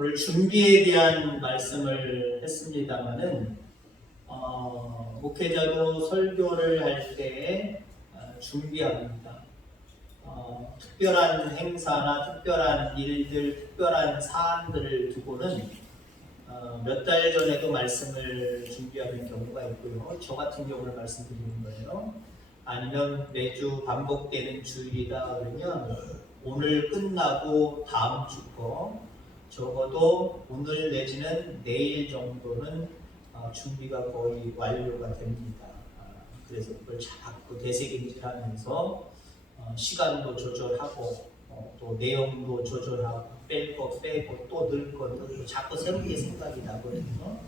오늘 준비에 대한 말씀을 했습니다마는 목회자도 설교를 할 때 준비합니다. 특별한 행사나 특별한 일들, 특별한 사안들을 두고는 몇 달 전에도 말씀을 준비하는 경우가 있고요. 저 같은 경우를 말씀드리는 거예요. 아니면 매주 반복되는 주일이다 그러면 오늘 끝나고 다음 주 거 적어도 오늘 내지는 내일 정도는 준비가 거의 완료가 됩니다. 그래서 그걸 자꾸 되새김질하면서 시간도 조절하고 또 내용도 조절하고 뺄 거 빼고 또 넣을 거 넣고 자꾸 새롭게 생각이 나거든요.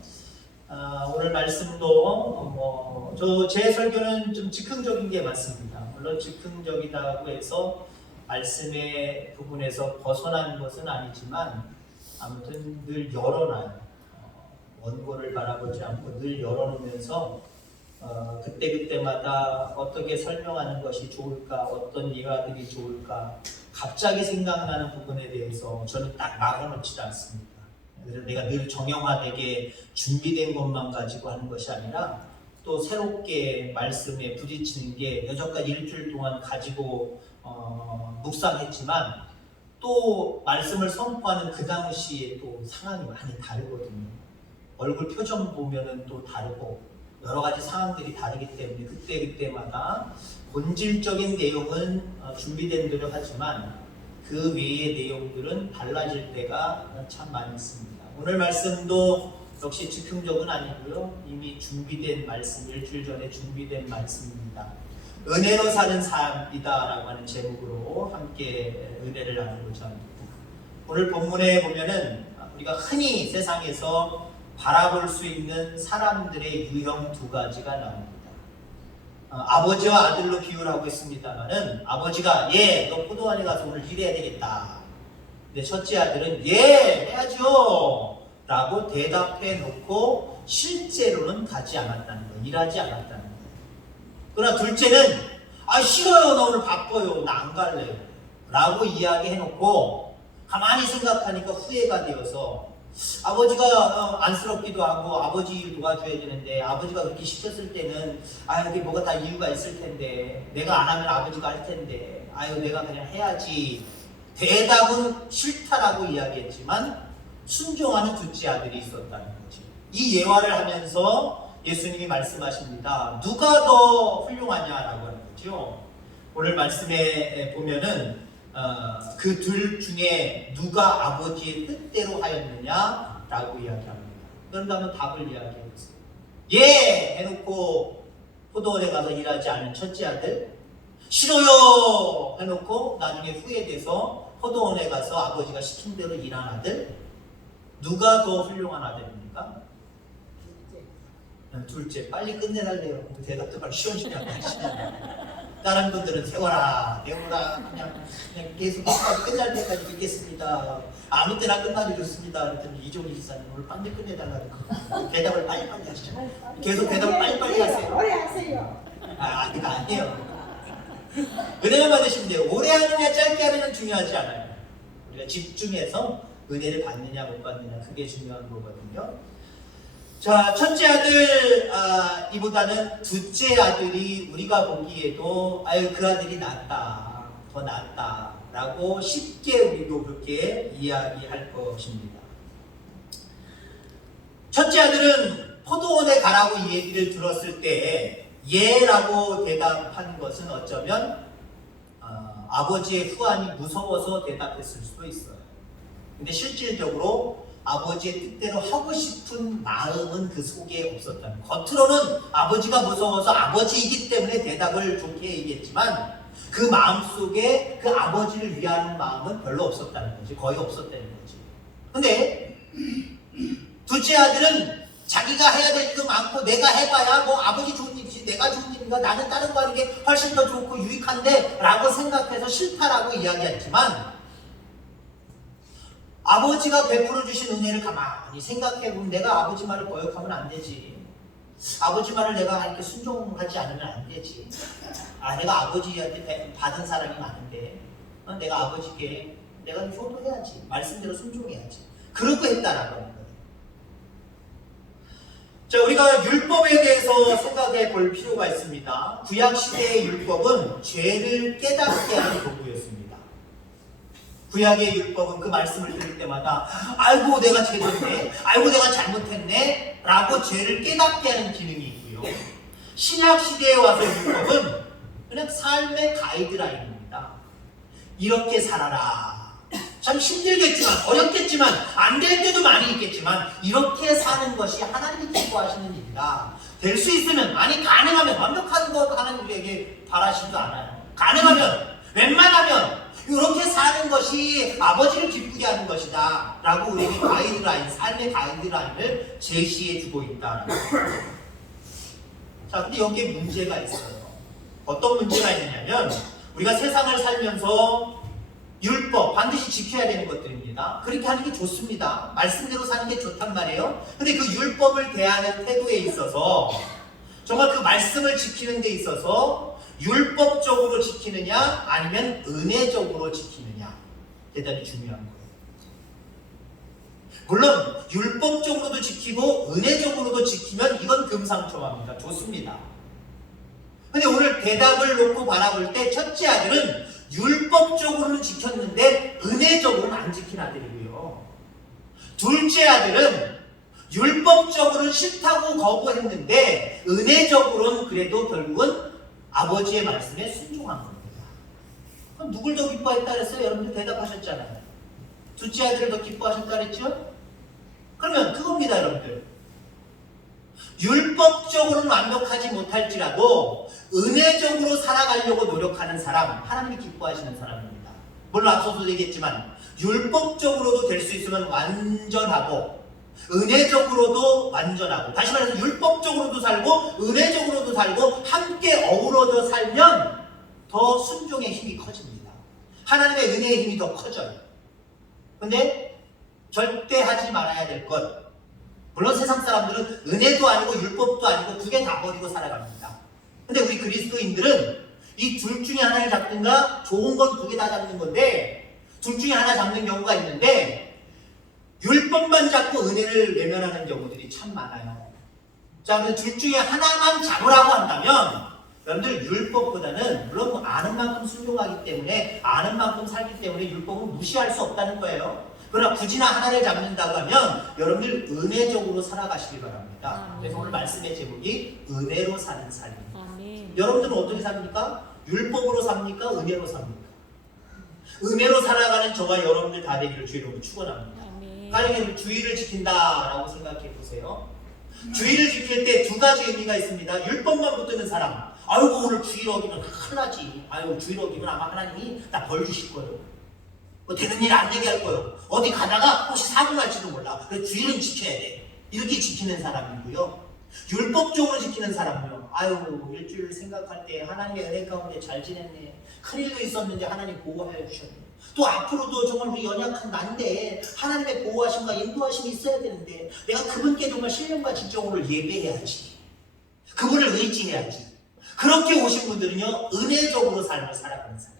오늘 말씀도 제 설교는 좀 즉흥적인 게 많습니다. 물론 즉흥적이다고 해서 말씀의 부분에서 벗어난 것은 아니지만 아무튼 늘 열어놔요. 원고를 바라보지 않고 늘 열어놓으면서 그때그때마다 어떻게 설명하는 것이 좋을까, 어떤 예화들이 좋을까 갑자기 생각나는 부분에 대해서 저는 딱 막아놓지 않습니다. 그래서 내가 늘 정형화되게 준비된 것만 가지고 하는 것이 아니라 또 새롭게 말씀에 부딪히는 게 여태까지 일주일 동안 가지고 묵상했지만 또 말씀을 선포하는 그 당시에 또 상황이 많이 다르거든요. 얼굴 표정 보면은 또 다르고 여러 가지 상황들이 다르기 때문에 그때마다 본질적인 내용은 준비된 대로 하지만 그 외의 내용들은 달라질 때가 참 많이 있습니다. 오늘 말씀도 역시 즉흥적은 아니고요. 이미 준비된 말씀, 일주일 전에 준비된 말씀입니다. 은혜로 사는 삶이다 라고 하는 제목으로 함께 은혜를 나누고자 합니다. 오늘 본문에 보면은 우리가 흔히 세상에서 바라볼 수 있는 사람들의 유형 두 가지가 나옵니다. 아버지와 아들로 비유를 하고 있습니다만은 아버지가 너 포도원에 가서 오늘 일해야 되겠다. 근데 첫째 아들은 해야죠 라고 대답해 놓고 실제로는 가지 않았다는 거예요. 일하지 않았다는 거예요. 그러나 둘째는 싫어요, 나 오늘 바빠요, 나 안 갈래요 라고 이야기해 놓고 가만히 생각하니까 후회가 되어서 아버지가 안쓰럽기도 하고 아버지 일 도와줘야 되는데 아버지가 그렇게 시켰을 때는 여기 뭐가 다 이유가 있을 텐데 내가 안 하면 아버지가 할 텐데 내가 그냥 해야지. 대답은 싫다라고 이야기했지만 순종하는 둘째 아들이 있었다는 거지. 이 예화를 하면서 예수님이 말씀하십니다. 누가 더 훌륭하냐라고 하는 거죠. 오늘 말씀에 보면은 그 둘 중에 누가 아버지의 뜻대로 하였느냐라고 이야기합니다. 그런다면 답을 이야기해 보세요. 해놓고 포도원에 가서 일하지 않은 첫째 아들, 싫어요 해놓고 나중에 후회돼서 포도원에 가서 아버지가 시킨 대로 일한 아들, 누가 더 훌륭한 아들입니까? 둘째. 빨리 끝내달래요. 대답도 빨리 시원시원하게 하시잖아요. 다른 분들은 세워라, 그냥 계속 끝날 때까지 듣겠습니다. 아무 때나 끝나도 좋습니다. 그랬더니 이종희 지사님 오늘 빨리 끝내달라고 대답을 빨리빨리 하시죠. 계속 대답을 빨리빨리 하세요. 오래 하세요. 그거 아니에요. 은혜를 받으시면 돼요. 오래 하느냐 짧게 하느냐 중요하지 않아요. 우리가 집중해서 은혜를 받느냐 못 받느냐 그게 중요한 거거든요. 자, 첫째 아들 이보다는 둘째 아들이 우리가 보기에도 그 아들이 낫다, 더 낫다 라고 쉽게 우리도 그렇게 이야기할 것입니다. 첫째 아들은 포도원에 가라고 이 얘기를 들었을 때 라고 대답한 것은 어쩌면 아버지의 후환이 무서워서 대답했을 수도 있어요. 근데 실질적으로 아버지의 뜻대로 하고 싶은 마음은 그 속에 없었다는 거예요. 겉으로는 아버지가 무서워서 아버지이기 때문에 대답을 좋게 얘기했지만 그 마음속에 그 아버지를 위하는 마음은 별로 없었다는 거지. 거의 없었다는 거지. 근데 둘째 아들은 자기가 해야 될 일도 많고 내가 해봐야 아버지 좋은 일이지 내가 좋은 일인가 나는 다른 거 하는 게 훨씬 더 좋고 유익한데 라고 생각해서 싫다라고 이야기했지만 아버지가 베풀어 주신 은혜를 가만히 생각해보면 내가 아버지 말을 거역하면 안 되지. 아버지 말을 내가 이렇게 순종하지 않으면 안 되지. 내가 아버지한테 받은 사람이 많은데 내가 아버지께 내가 효도해야지. 말씀대로 순종해야지. 그러고 했다라고 하는 거예요. 자, 우리가 율법에 대해서 생각해 볼 필요가 있습니다. 구약 시대의 율법은 죄를 깨닫게 하는 도구였습니다. 구약의 율법은 그 말씀을 들을 때마다 아이고 내가 죄졌네, 아이고 내가 잘못했네 라고 죄를 깨닫게 하는 기능이 있고요. 신약 시대에 와서 율법은 그냥 삶의 가이드라인입니다. 이렇게 살아라. 참 힘들겠지만, 어렵겠지만, 안 될 때도 많이 있겠지만 이렇게 사는 것이 하나님이 기뻐하시는 일이다. 될 수 있으면, 아니 가능하면, 완벽한 것 하나님 우리에게 바라시지도 않아요. 가능하면, 웬만하면 이렇게 사는 것이 아버지를 기쁘게 하는 것이다 라고 우리에게 가이드라인, 삶의 가이드라인을 제시해 주고 있다. 자, 근데 여기에 문제가 있어요. 어떤 문제가 있느냐면 우리가 세상을 살면서 율법 반드시 지켜야 되는 것들입니다. 그렇게 하는 게 좋습니다. 말씀대로 사는 게 좋단 말이에요. 근데 그 율법을 대하는 태도에 있어서 정말 그 말씀을 지키는 데 있어서 율법적으로 지키느냐 아니면 은혜적으로 지키느냐 대단히 중요한 거예요. 물론 율법적으로도 지키고 은혜적으로도 지키면 이건 금상첨화입니다. 좋습니다. 근데 오늘 대답을 놓고 바라볼 때 첫째 아들은 율법적으로는 지켰는데 은혜적으로는 안 지킨 아들이고요. 둘째 아들은 율법적으로는 싫다고 거부했는데 은혜적으로는 그래도 결국은 아버지의 말씀에 순종한 겁니다. 그럼 누굴 더 기뻐했다 그랬어요? 여러분들 대답하셨잖아요. 둘째 아들을 더 기뻐하셨다 그랬죠? 그러면 그겁니다, 여러분들. 율법적으로는 완벽하지 못할지라도 은혜적으로 살아가려고 노력하는 사람, 하나님이 기뻐하시는 사람입니다. 물론 앞서도 얘기했지만 율법적으로도 될 수 있으면 완전하고 은혜적으로도 완전하고, 다시 말해서 율법적으로도 살고 은혜적으로도 살고 함께 어우러져 살면 더 순종의 힘이 커집니다. 하나님의 은혜의 힘이 더 커져요. 근데 절대 하지 말아야 될 것, 물론 세상 사람들은 은혜도 아니고 율법도 아니고 두 개 다 버리고 살아갑니다. 근데 우리 그리스도인들은 이 둘 중에 하나를 잡든가, 좋은 건 두 개 다 잡는 건데 둘 중에 하나 잡는 경우가 있는데 율법만 잡고 은혜를 외면하는 경우들이 참 많아요. 자, 근데 둘 중에 하나만 잡으라고 한다면 여러분들 율법보다는, 물론 뭐 아는 만큼 순종하기 때문에, 아는 만큼 살기 때문에 율법은 무시할 수 없다는 거예요. 그러나 굳이나 하나를 잡는다고 하면 여러분들 은혜적으로 살아가시기 바랍니다. 그래서 오늘 말씀의 제목이 은혜로 사는 삶입니다. 여러분들은 어떻게 삽니까? 율법으로 삽니까? 은혜로 삽니까? 은혜로 살아가는 저와 여러분들 다 되기를 주의로 축원합니다. 만약에 주의를 지킨다라고 생각해 보세요. 주의를 지킬 때 두 가지 의미가 있습니다. 율법만 붙드는 사람, 아이고 오늘 주의를 어기면 큰일 나지, 아이고 주의를 어기면 아마 하나님이 나 벌 주실 거예요, 뭐 되는 일 안 되게 할 거예요, 어디 가다가 혹시 사고 날지도 몰라, 그래서 주의는 지켜야 돼, 이렇게 지키는 사람이고요. 율법적으로 지키는 사람은요, 아유 일주일 생각할 때 하나님의 은혜 가운데 잘 지냈네, 큰일도 있었는데 하나님 보호하여 주셨네, 또 앞으로도 정말 우리 연약한 난데 하나님의 보호하심과 인도하심이 있어야 되는데 내가 그분께 정말 신령과 진정으로 예배해야지, 그분을 의지해야지. 그렇게 오신 분들은요 은혜적으로 삶을 살아가는 사람.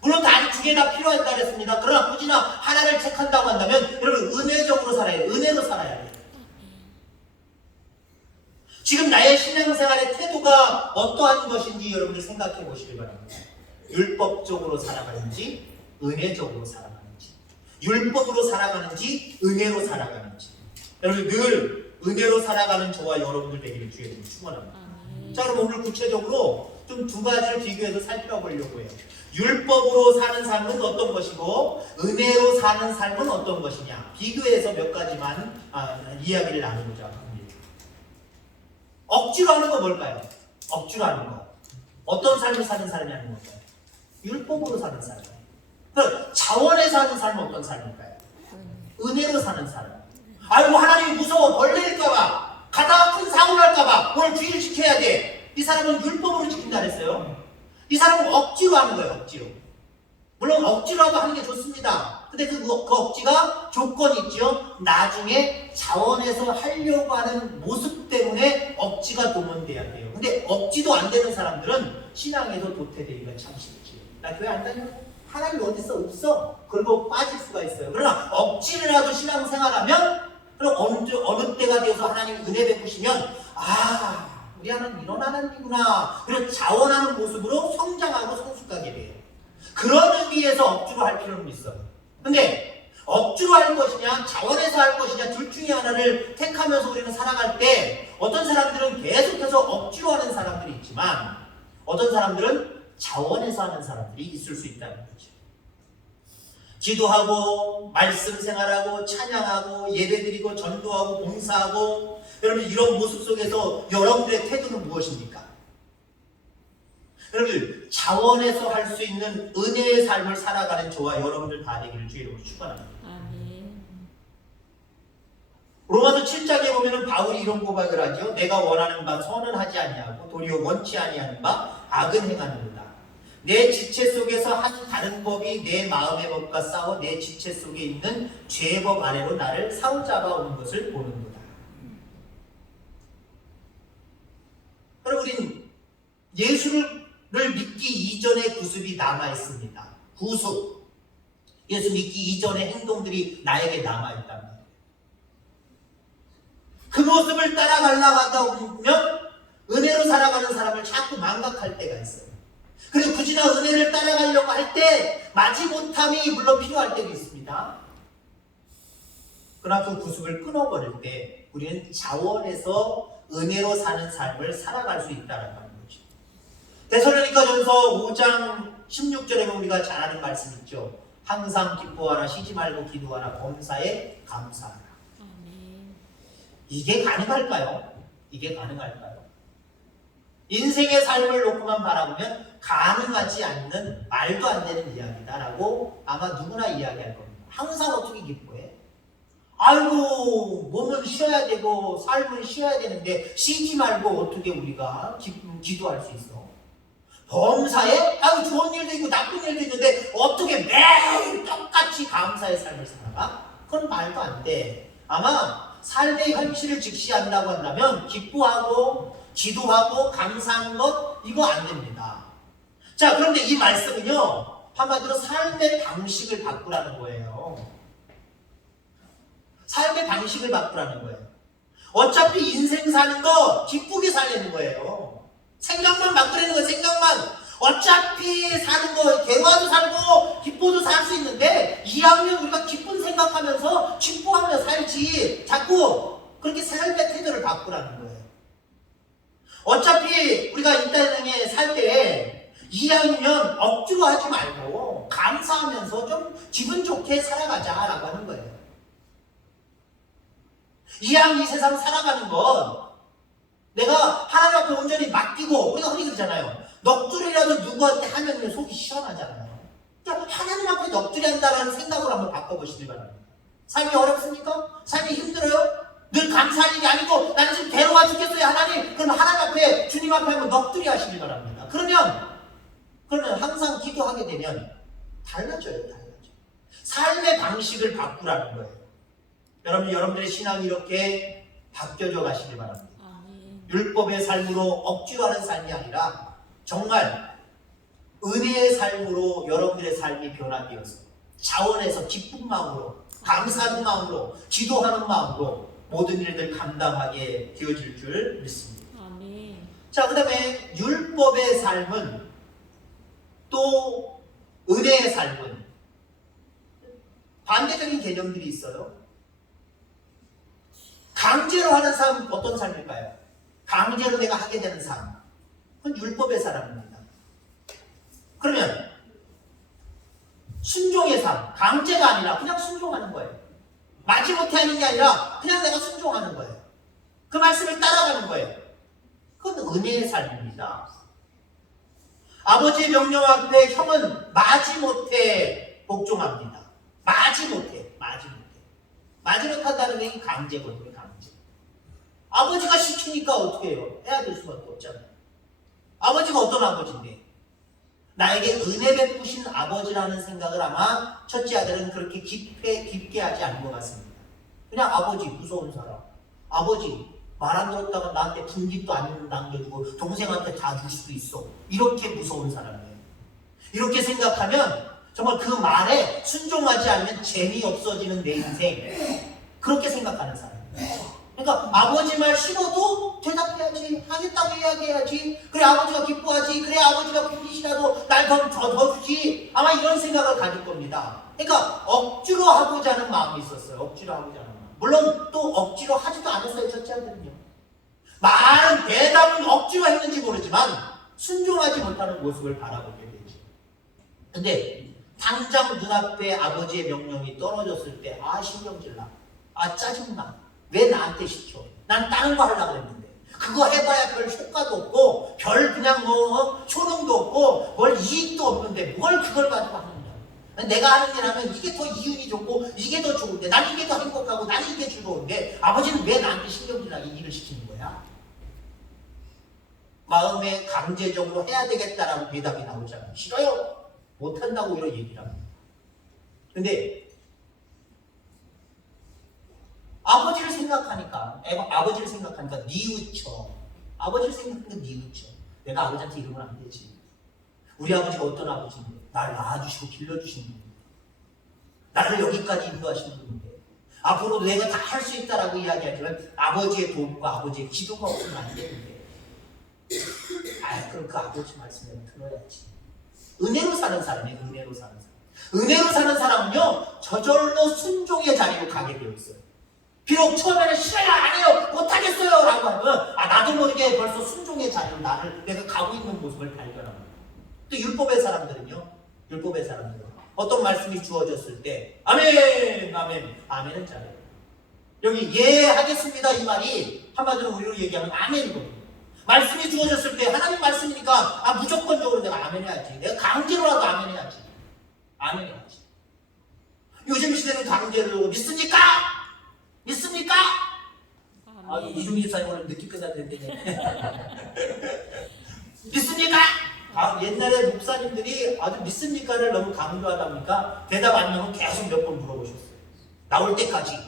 물론 두 개 다 필요하다 그랬습니다. 그러나 굳이나 하나를 택한다고 한다면 여러분 은혜적으로 살아야 돼요. 은혜로 살아야 돼요. 지금 나의 신앙생활의 태도가 어떠한 것인지 여러분들 생각해 보시길 바랍니다. 율법적으로 살아가는지 은혜적으로 살아가는지, 율법으로 살아가는지 은혜로 살아가는지, 여러분 늘 은혜로 살아가는 저와 여러분들 되기를 주의 이름으로 축원합니다. 자, 그럼 오늘 구체적으로 좀 두 가지를 비교해서 살펴보려고 해요. 율법으로 사는 삶은 어떤 것이고 은혜로 사는 삶은 어떤 것이냐, 비교해서 몇 가지만 이야기를 나누고자 합니다. 억지로 하는 거 뭘까요? 억지로 하는 거, 어떤 삶을 사는 사람이 하는 걸까요? 율법으로 사는 사람. 그럼 자원에서 하는 삶은 어떤 삶일까요? 은혜로 사는 사람. 아이고 하나님이 무서워, 벌레일까봐, 가다가 큰 사고 날까봐 오늘 주의를 지켜야 돼, 이 사람은 율법으로 지킨다 그랬어요. 이 사람은 억지로 하는 거예요. 억지로. 물론 억지로라도 하는 게 좋습니다. 근데 그 억지가 조건이 있죠. 나중에 자원에서 하려고 하는 모습 때문에 억지가 동원돼야 돼요. 근데 억지도 안 되는 사람들은 신앙에서 도태되기가 참 쉽지. 나 교회 안 다녀? 하나님이 어딨어? 없어. 그리고 빠질 수가 있어요. 그러나 억지로라도 신앙생활하면 그럼 어느 때가 되어서 하나님 은혜 베푸시면 우리 하나님 이런 하나님이구나. 그리고 자원하는 모습으로 성장하고 성숙하게 돼요. 그런 의미에서 억지로 할 필요는 있어요. 근데 억지로 할 것이냐 자원해서 할 것이냐 둘 중에 하나를 택하면서 우리는 살아갈 때 어떤 사람들은 계속해서 억지로 하는 사람들이 있지만 어떤 사람들은 자원해서 하는 사람들이 있을 수 있다는 거죠. 기도하고 말씀 생활하고 찬양하고 예배드리고 전도하고 봉사하고 여러분 이런 모습 속에서 여러분들의 태도는 무엇입니까? 여러분들 자원해서 할 수 있는 은혜의 삶을 살아가는 저와 여러분들 다 되기를 주의 이름으로 축원합니다. 로마서 7장에 보면은 바울이 이런 고백을 하죠. 내가 원하는 바 선은 하지 아니하고 도리어 원치 아니하는 바 악은 행하느니라. 내 지체 속에서 한 다른 법이 내 마음의 법과 싸워 내 지체 속에 있는 죄의 법 아래로 나를 사로잡아 오는 것을 보는도다. 여러분 우린 예수를 믿기 이전의 구습이 남아있습니다. 구습. 예수 믿기 이전의 행동들이 나에게 남아있단 말이에요. 그 모습을 따라가려다 보면 은혜로 살아가는 사람을 자꾸 망각할 때가 있어요. 그리고 굳이나 은혜를 따라가려고 할 때 마지못함이 물론 필요할 때도 있습니다. 그러나 그 구습을 끊어버릴 때 우리는 자원해서 은혜로 사는 삶을 살아갈 수 있다는 거죠. 데살로니가전서 5장 16절에 보면 우리가 잘 아는 말씀 있죠. 항상 기뻐하라, 쉬지 말고 기도하라, 범사에 감사하라. 이게 가능할까요? 이게 가능할까요? 인생의 삶을 놓고만 바라보면 가능하지 않는 말도 안 되는 이야기다라고 아마 누구나 이야기할 겁니다. 항상 어떻게 기뻐해? 아이고 몸은 쉬어야 되고 삶은 쉬어야 되는데 쉬지 말고 어떻게 우리가 기도할 수 있어? 범사에 좋은 일도 있고 나쁜 일도 있는데 어떻게 매일 똑같이 감사의 삶을 살아가? 그건 말도 안 돼. 아마 삶의 현실을 직시한다고 한다면 기뻐하고 기도하고 감사하는 것 이거 안 됩니다. 자, 그런데 이 말씀은요 한마디로 삶의 방식을 바꾸라는 거예요. 삶의 방식을 바꾸라는 거예요. 어차피 인생 사는 거 기쁘게 살려는 거예요. 생각만 바꾸라는 거예요. 생각만. 어차피 사는 거 개화도 살고 기뻐도 살 수 있는데 이왕이면 우리가 기쁜 생각하면서 기뻐하며 살지 자꾸 그렇게 삶의 태도를 바꾸라는 거예요. 어차피 우리가 이 땅에 살 때 이왕이면 억지로 하지 말고 감사하면서 좀 기분 좋게 살아가자라고 하는 거예요. 이왕 이 세상 살아가는 건 내가 하나님 앞에 온전히 맡기고 우리가 흔히 그러잖아요. 넋두리라도 누구한테 하면 속이 시원하잖아요. 그러니까 하나님 앞에 넋두리 한다는 생각을 한번 바꿔보시기 바랍니다. 삶이 어렵습니까? 삶이 힘들어요? 늘 감사할 일이 아니고 나는 지금 괴로워 죽겠어요 하나님. 그럼 하나님 앞에 주님 앞에 한번 넋두리 하시기 바랍니다. 그러면 항상 기도하게 되면 달라져요. 삶의 방식을 바꾸라는 거예요. 여러분들의 신앙이 이렇게 바뀌어져 가시길 바랍니다. 율법의 삶으로 억지로 하는 삶이 아니라 정말 은혜의 삶으로 여러분들의 삶이 변화되어서 자원해서 기쁜 마음으로 감사하는 마음으로 기도하는 마음으로 모든 일들 감당하게 되어질 줄 믿습니다. 자, 그 다음에 율법의 삶은 또 은혜의 삶은 반대적인 개념들이 있어요. 강제로 하는 삶은 어떤 삶일까요? 강제로 내가 하게 되는 삶. 그건 율법의 사람입니다. 그러면 순종의 삶, 강제가 아니라 그냥 순종하는 거예요. 마지못해 하는 게 아니라 그냥 내가 순종하는 거예요. 그 말씀을 따라가는 거예요. 그건 은혜의 삶입니다. 아버지의 명령 앞에 형은 마지못해 복종합니다. 마지못해. 마지못한다는 게 강제거든요. 강제. 아버지가 시키니까 어떻게 해요? 해야 될 수밖에 없잖아요. 아버지가 어떤 아버지인데? 나에게 은혜 베푸신 아버지라는 생각을 아마 첫째 아들은 그렇게 깊게 하지 않은 것 같습니다. 그냥 아버지, 무서운 사람. 아버지, 말 안 들었다가 나한테 분깃도 안 남겨주고 동생한테 다 줄 수도 있어. 이렇게 무서운 사람이에요. 이렇게 생각하면 정말 그 말에 순종하지 않으면 재미없어지는 내 인생, 그렇게 생각하는 사람이에요. 그러니까 아버지 말 싫어도 대답해야지, 하겠다고 이야기해야지, 그래 아버지가 기뻐하지, 그래 아버지가 빈깃이라도 날 더 주지, 아마 이런 생각을 가질 겁니다. 그러니까 억지로 하고자 하는 마음이 있었어요. 억지로 하고자 하는 마음. 물론 또 억지로 하지도 않았어요. 첫째 아들은요. 말은 대답은 억지로 했는지 모르지만 순종하지 못하는 모습을 바라보게 되죠. 근데 당장 눈앞에 아버지의 명령이 떨어졌을 때 신경질나, 짜증나, 왜 나한테 시켜? 난 다른 거 하려고 했는데 그거 해봐야 별 효과도 없고 별 그냥 효능도 없고 뭘 이익도 없는데 뭘 그걸 가지고 하느냐. 내가 하는 일 하면 이게 더 이윤이 좋고 이게 더 좋은데 난 이게 더 행복하고 난 이게 즐거운데 아버지는 왜 나한테 신경질나게 일을 시키는 거야? 마음에 강제적으로 해야 되겠다라고 대답이 나오잖아요. 싫어요. 못한다고 이런 얘기를 합니다. 근데 아버지를 생각하니까 뉘우쳐. 아버지를 생각하니까 뉘우쳐. 내가 아버지한테 이러면 안 되지. 우리 아버지가 어떤 아버지인데 나를 낳아주시고 길러주시는 분인데 나를 여기까지 인도하시는 분인데 앞으로도 내가 다 할 수 있다라고 이야기하지만 아버지의 도움과 아버지의 기도가 없으면 안 되는데 그럼 그 아버지 말씀을 들어야지. 은혜로 사는 사람이에요. 은혜로 사는 사람. 은혜로 사는 사람은요 저절로 순종의 자리로 가게 되어 있어요. 비록 처음에는 싫어요, 안 해요, 못하겠어요 라고 하면 나도 모르게 벌써 순종의 자리로 내가 가고 있는 모습을 발견합니다. 또 율법의 사람들은요, 율법의 사람들은 어떤 말씀이 주어졌을 때 아멘, 아멘, 아멘은 잘해요. 여기 예 하겠습니다 이 말이 한마디로 우리로 얘기하면 아멘이거든요. 말씀이 주어졌을 때 하나님 말씀이니까 무조건적으로 내가 아멘 해야지. 내가 강제로라도 아멘 해야지. 아멘 해야지. 요즘 시대는 강제로 믿습니까? 믿습니까? 이중희 집사님 오늘 늦게 끝났는데 믿습니까? 옛날에 목사님들이 아주 믿습니까를 너무 강조하다 보니까 대답 안 나오면 계속 몇 번 물어보셨어요. 나올 때까지.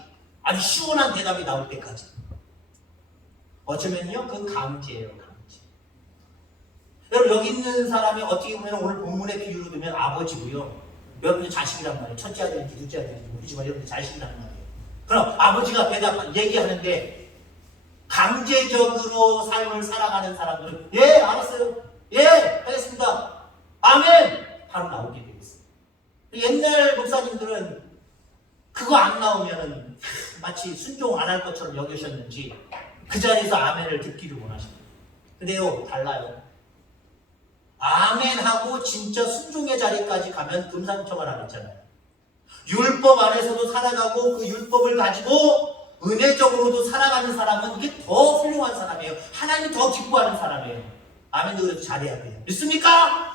아주 시원한 대답이 나올 때까지. 어쩌면요 그건 강제예요. 강제. 여러분 여기 있는 사람이 어떻게 보면 오늘 본문의 비유로 들면 아버지고요. 여러분이 자식이란 말이에요. 첫째 아들인지 둘째 아들인지 모르지만 여러분이 자식이란 말이에요. 그럼 아버지가 얘기하는데 강제적으로 삶을 살아가는 사람들은 예 알았어요, 예 하겠습니다, 아멘 바로 나오게 되겠어요. 옛날 목사님들은 그거 안 나오면은 마치 순종 안 할 것처럼 여기셨는지 그 자리에서 아멘을 듣기를 원하십니다. 근데요 달라요. 아멘하고 진짜 순종의 자리까지 가면 금상첨화라고 했잖아요. 율법 안에서도 살아가고 그 율법을 가지고 은혜적으로도 살아가는 사람은 이게 더 훌륭한 사람이에요. 하나님이 더 기뻐하는 사람이에요. 아멘도 그래도 잘해야 돼요. 믿습니까?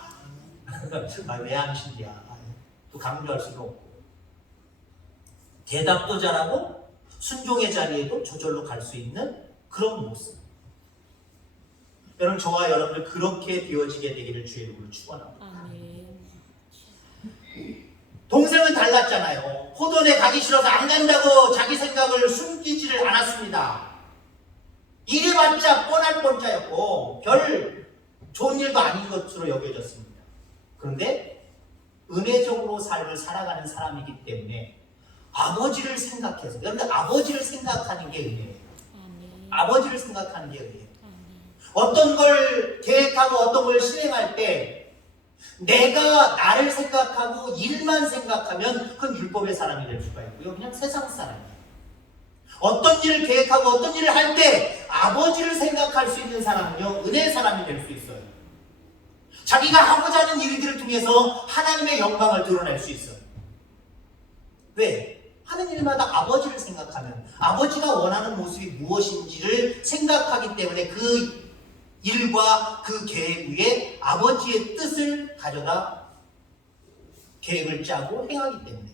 왜 안 신기야. 또 강조할 수도 없고 대답도 잘하고 순종의 자리에도 저절로 갈 수 있는 그런 모습. 여러분 저와 여러분들 그렇게 되어지게 되기를 주의 이름으로 축원합니다. 동생은 달랐잖아요. 포도원에 가기 싫어서 안 간다고 자기 생각을 숨기지를 않았습니다. 이래봤자 뻔할 뻔자였고 별 좋은 일도 아닌 것으로 여겨졌습니다. 그런데 은혜적으로 삶을 살아가는 사람이기 때문에 아버지를 생각해서, 여러분들 아버지를 생각하는 게 은혜예요. 아버지를 생각하는 게 은혜예요. 어떤 걸 계획하고 어떤 걸 실행할 때 내가 나를 생각하고 일만 생각하면 그건 율법의 사람이 될 수가 있고요. 그냥 세상 사람이에요. 어떤 일을 계획하고 어떤 일을 할 때 아버지를 생각할 수 있는 사람은요, 은혜의 사람이 될 수 있어요. 자기가 하고자 하는 일들을 통해서 하나님의 영광을 드러낼 수 있어요. 왜? 하는 일마다 아버지를 생각하면 아버지가 원하는 모습이 무엇인지를 생각하기 때문에 그 일과 그 계획 위에 아버지의 뜻을 가져다 계획을 짜고 행하기 때문에.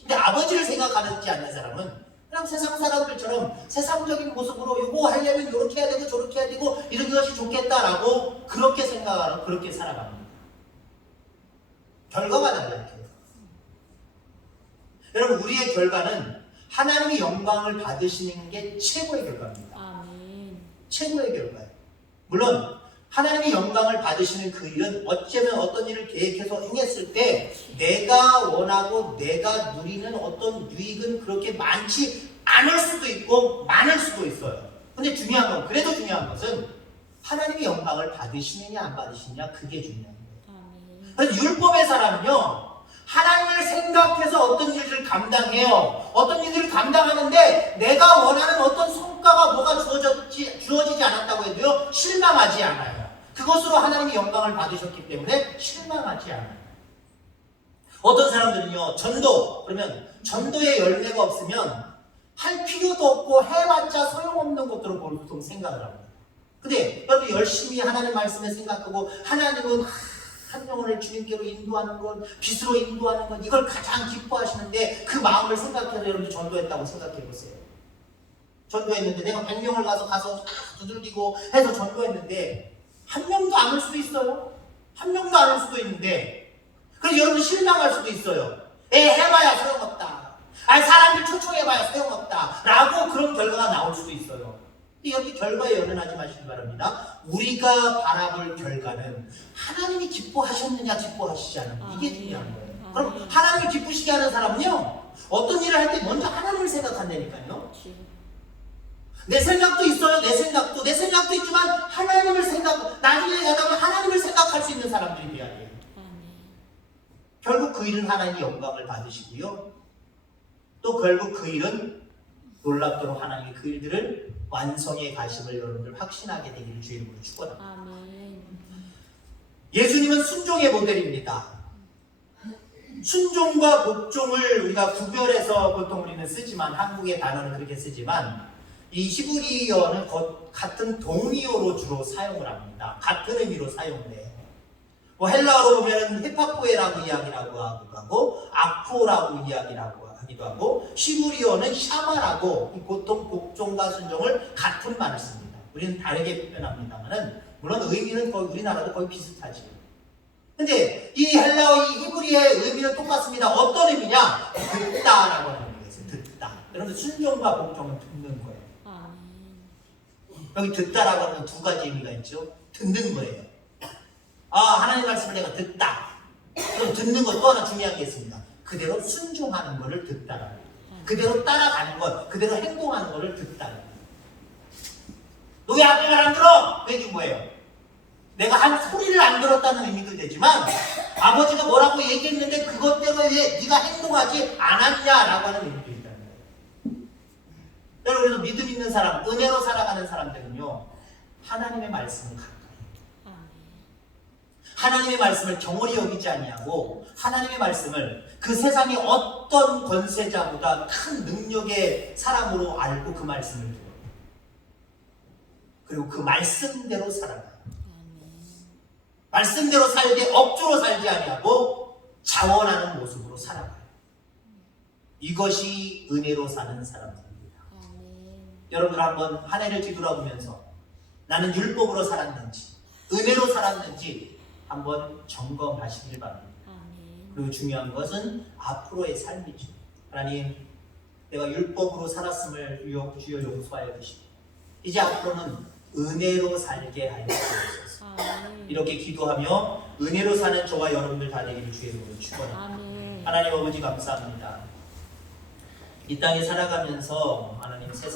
근데 아버지를 생각하지 않는 사람은 그냥 세상 사람들처럼 세상적인 모습으로 이거 하려면 이렇게 해야 되고 저렇게 해야 되고 이런 것이 좋겠다라고 그렇게 생각하고 그렇게 살아갑니다. 결과가 달라요. 여러분 우리의 결과는 하나님의 영광을 받으시는 게 최고의 결과입니다. 아멘. 최고의 결과예요. 물론 하나님의 영광을 받으시는 그 일은 어쩌면 어떤 일을 계획해서 행했을 때 내가 원하고 내가 누리는 어떤 유익은 그렇게 많지 않을 수도 있고 많을 수도 있어요. 근데 중요한 건, 그래도 중요한 것은 하나님의 영광을 받으시느냐 안 받으시느냐, 그게 중요한 거예요. 그래서 율법의 사람은요, 하나님을 생각해서 어떤 일들을 감당해요. 어떤 일들을 감당하는데 내가 원하는 어떤 성과가 뭐가 주어지지 않았다고 해도요, 실망하지 않아요. 그것으로 하나님의 영광을 받으셨기 때문에 실망하지 않아요. 어떤 사람들은요, 전도, 그러면 전도의 열매가 없으면 할 필요도 없고 해봤자 소용없는 것으로 보통 생각을 합니다. 근데 여러분 열심히 하나님 말씀을 생각하고 하나님은 한 영혼을 주님께로 인도하는 것, 빛으로 인도하는 것, 이걸 가장 기뻐하시는데 그 마음을 생각해서 여러분들 전도했다고 생각해보세요. 전도했는데 내가 100명을 가서 두들기고 해서 전도했는데 한 명도 안 올 수도 있어요. 한 명도 안 올 수도 있는데, 그래서 여러분 실망할 수도 있어요. 해봐야 소용없다. 사람들 초청해봐야 소용없다. 라고 그런 결과가 나올 수도 있어요. 여기 결과에 연연하지 마시기 바랍니다. 우리가 바라볼 결과는 하나님이 기뻐하셨느냐 기뻐하시지 않느냐, 이게 중요한 거예요. 그럼 하나님을 기쁘시게 하는 사람은요, 어떤 일을 할 때 먼저 하나님을 생각한다니까요. 내 생각도 있어요. 내 생각도 있지만 하나님을 나중에 가다가 하나님을 생각할 수 있는 사람들이 돼야 돼요. 결국 그 일은 하나님의 영광을 받으시고요, 또 결국 그 일은 놀랍도록 하나님이 그 일들을 완성해 가심을 여러분들 확신하게 되기를 주의 이름으로 축원합니다. 예수님은 순종의 모델입니다. 순종과 복종을 우리가 구별해서 보통 우리는 쓰지만, 한국의 단어는 그렇게 쓰지만 이 히브리어는 같은 동의어로 주로 사용을 합니다. 같은 의미로 사용돼요. 헬라어로 보면 헤파포에라고 이야기라고 하기도 하고 아쿠오라고 이야기라고 하기도 하고, 히브리어는 샤마라고 보통 복종과 순종을 같은 말을 씁니다. 우리는 다르게 표현합니다만은 물론 의미는 거의 우리나라도 거의 비슷하지. 근데 이 헬라어, 이 히브리어의 의미는 똑같습니다. 어떤 의미냐? 듣다라고 하는 의미가 있어요. 듣다. 여러분들 순종과 복종은 듣는 거예요. 여기 듣다라고 하는 두 가지 의미가 있죠. 듣는 거예요. 하나님 말씀을 내가 듣다. 그럼 듣는 것 또 하나 중요한 게 있습니다. 그대로 순종하는 것을 듣다라는 거예요. 그대로 따라가는 것, 그대로 행동하는 것을 듣다라는 거예요. 너 왜 아빠 말 안 들어? 그 얘기는 뭐예요? 내가 한 소리를 안 들었다는 의미도 되지만 아버지가 뭐라고 얘기했는데 그것대로 왜 네가 행동하지 않았냐라고 하는 의미도 있다는 거예요. 여러분, 그래서 믿음 있는 사람, 은혜로 살아가는 사람들은요, 하나님의 말씀을 가까이, 하나님의 말씀을 경홀히 여기지 아니하고 하나님의 말씀을 그 세상의 어떤 권세자보다 큰 능력의 사람으로 알고 그 말씀을 들어요. 그리고 그 말씀대로 살아가요. 말씀대로 살되 억지로 살지 아니하고 자원하는 모습으로 살아가요. 이것이 은혜로 사는 사람들입니다. 여러분들 한번 한 해를 뒤돌아보면서 나는 율법으로 살았는지 은혜로 살았는지 한번 점검하시길 바랍니다. 그리고 중요한 것은 앞으로의 삶이죠. 하나님, 내가 율법으로 살았음을 주여 용서하여 주시고 이제 앞으로는 은혜로 살게 하여 주옵소서. 이렇게 기도하며 은혜로 사는 저와 여러분들 다 되기를 주의 이름으로 축원합니다. 하나님 아버지 감사합니다. 이 땅에 살아가면서 하나님 세상